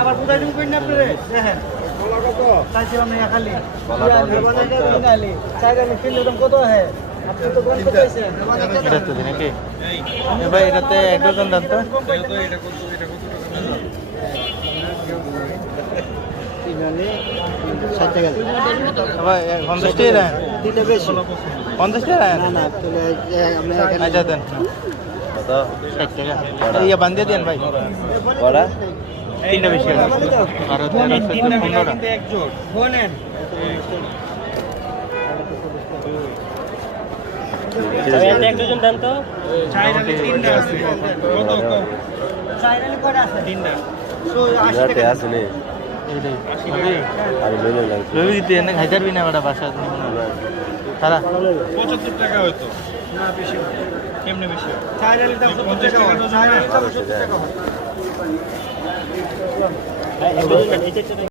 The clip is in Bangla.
আবার কোথায় ঢুকবেন না আপনি দেখেন চাইছিলাম না খালি চাইলে কিনলে কত হয় আপনি তো কোন কত হয়েছে এটা তো নাকি ভাই এটাতে এক ডজন দাম তো ভাই 50 টাকা দিলে বেশি 50 টাকা না না তাহলে আচ্ছা দেন কত 60 টাকা ইয়া বান্ধে দেন ভাই বড়া তিনটা বেশি আর 12 13 14 টাকা এক জোড় বনেন এক ডজন দেন তো চাইরালি তিনটা আছে কত চাইরালি কয়টা আছে তিনটা সো 80 টাকা আছে নে এইটাই আমি লইলে লাগবে লই দিতে না খাইতার বিনা বড় বাসা তারা 75 টাকা হয়তো না বেশি কেমনে বেশি চাইরালি দাম 50 টাকা চাইরালি দাম 70 টাকা